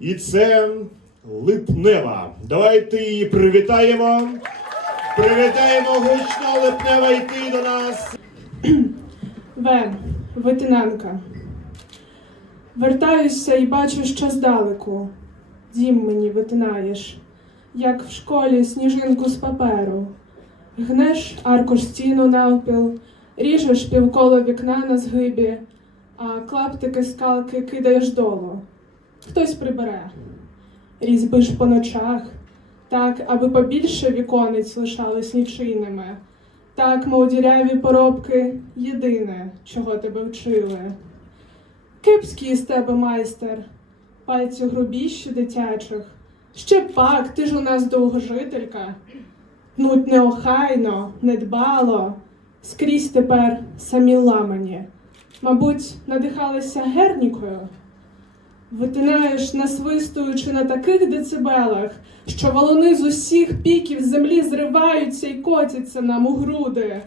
І це липнева. Давайте її привітаємо. Привітаємо гучно липнева йти до нас. В. Витинанка. Вертаюся і бачу, що здалеку. Дім мені витинаєш, як в школі сніжинку з паперу. Гнеш аркуш стіну навпіл, ріжеш півколо вікна на згибі, а клаптики скалки кидаєш долу. Хтось прибере. Різьбиш по ночах, так, аби побільше віконець лишались нічийними. Так, мов діряві поробки, єдине, чого тебе вчили. Кепський з тебе майстер, пальці грубіші дитячих. Ще пак, ти ж у нас довгожителька. Тнуть неохайно, недбало, скрізь тепер самі ламані. Мабуть, надихалися гернікою. Витинаєш, насвистуючи на таких децибелах, що валуни з усіх піків землі зриваються і котяться нам у груди,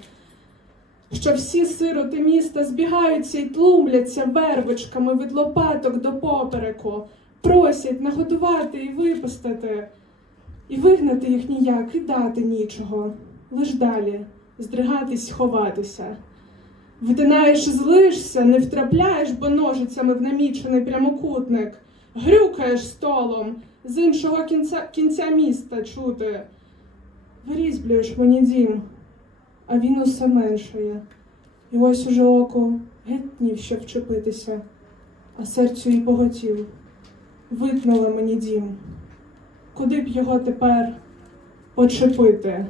що всі сироти міста збігаються і тлумляться вервичками від лопаток до попереку, просять нагодувати і випустити, і вигнати їх ніяк, і дати нічого, лиш далі здригатись, ховатися. Витинаєш, злишся, не втрапляєш, бо ножицями в намічений прямокутник, грюкаєш столом, з іншого кінця, кінця міста чути. Вирізблюєш мені дім, а він усе меншає. І ось уже око геть ні що вчепитися, а серцю і поготів. Витнула мені дім. Куди б його тепер почепити?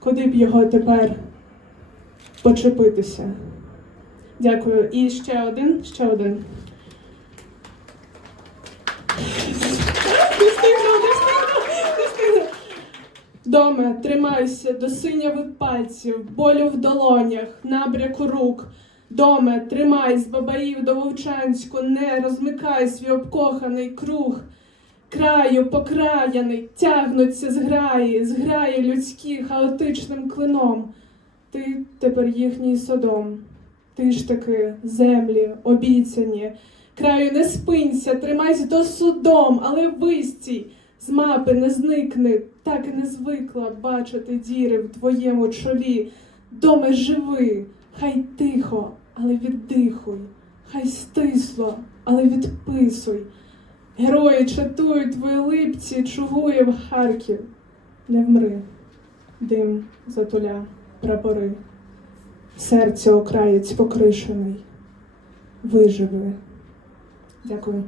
Куди б його тепер почепитися? Дякую. І ще один, ще один. Доме, тримайся до синявих пальців, болю в долонях, набряку рук. Доме, тримай з бабаїв до вовчанську, не розмикай свій обкоханий круг. Краю покраяний, тягнуться зграї, зграї людські хаотичним клином. Ти тепер їхній содом. Ти ж таки землі обіцяні. Краю не спинься, тримайся до судом, але вистій. З мапи не зникни, так і не звикла бачити діри в твоєму чолі. Доме живи, хай тихо, але віддихуй, хай стисло, але відписуй. Герої чатують твої липці, чугує в Харків. Не вмри, дим затуля прапори, серце окраєць покришений. Виживи. Дякую.